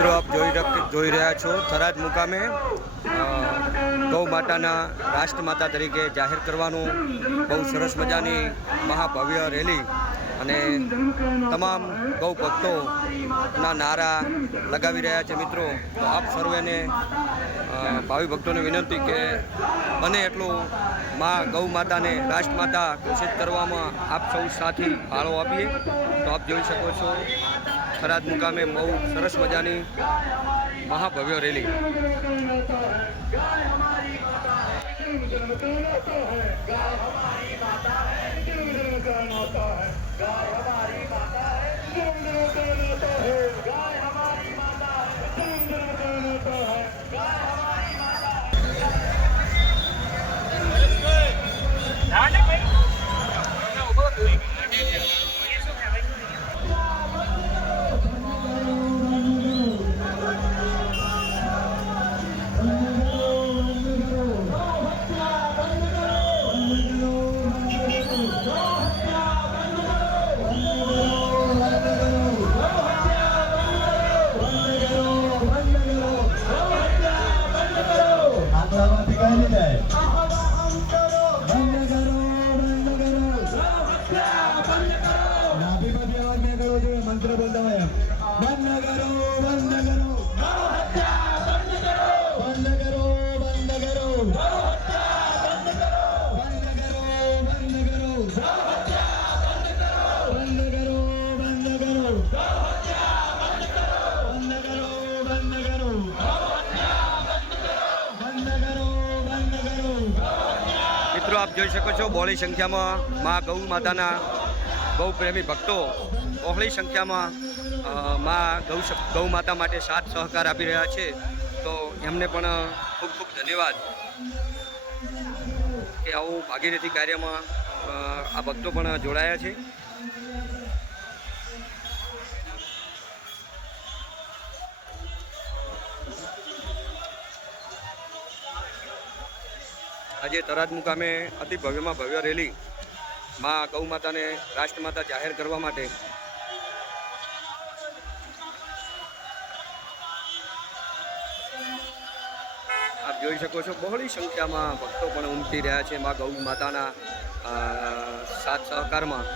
મિત્રો આપ જોઈ રહ્યા છો થરાદ મુકામે ગૌ માતાના રાષ્ટ્રમાતા તરીકે જાહેર કરવાનું બહુ સરસ મજાની મહાભવ્ય રેલી અને તમામ ગૌ ભક્તોના નારા લગાવી રહ્યા છે. મિત્રો તો આપ સર્વેને ભાવિ ભક્તોને વિનંતી કે બને એટલું ગૌ માતાને રાષ્ટ્રમાતા ઘોષિત કરવામાં આપ સૌ સાથી ફાળો આપીએ. તો આપ જોઈ શકો છો થરાદ મુકામે બહુ સરસ મજાની મહાભવ્ય રેલી. मंत्र बोलता है बंद करो बंद करो बंद करो बंद करो बंद करो बंद करो बंद करो बंद करो बंद करो बंद करो बंद करो बंद करो बंद करो. મિત્રો આપ જોઈ શકો છો બહોળી સંખ્યામાં મા ગૌ માતાના ગૌ પ્રેમી ભક્તો બહોળી સંખ્યામાં ગૌ માતા માટે સાથ સહકાર આપી રહ્યા છે. તો એમને પણ ખૂબ ખૂબ ધન્યવાદ કે આવું ભાગીરથી કાર્યમાં આ ભક્તો પણ જોડાયા છે. આજે થરાદ મુકામે અતિ ભવ્યમાં ભવ્ય રેલી ગૌ માતાને રાષ્ટ્રમાતા જાહેર કરવા માટે આપ જોઈ શકો છો બહોળી સંખ્યામાં ભક્તો પણ ઉમટી રહ્યા છે ગૌ માતાના સાથ સહકારમાં.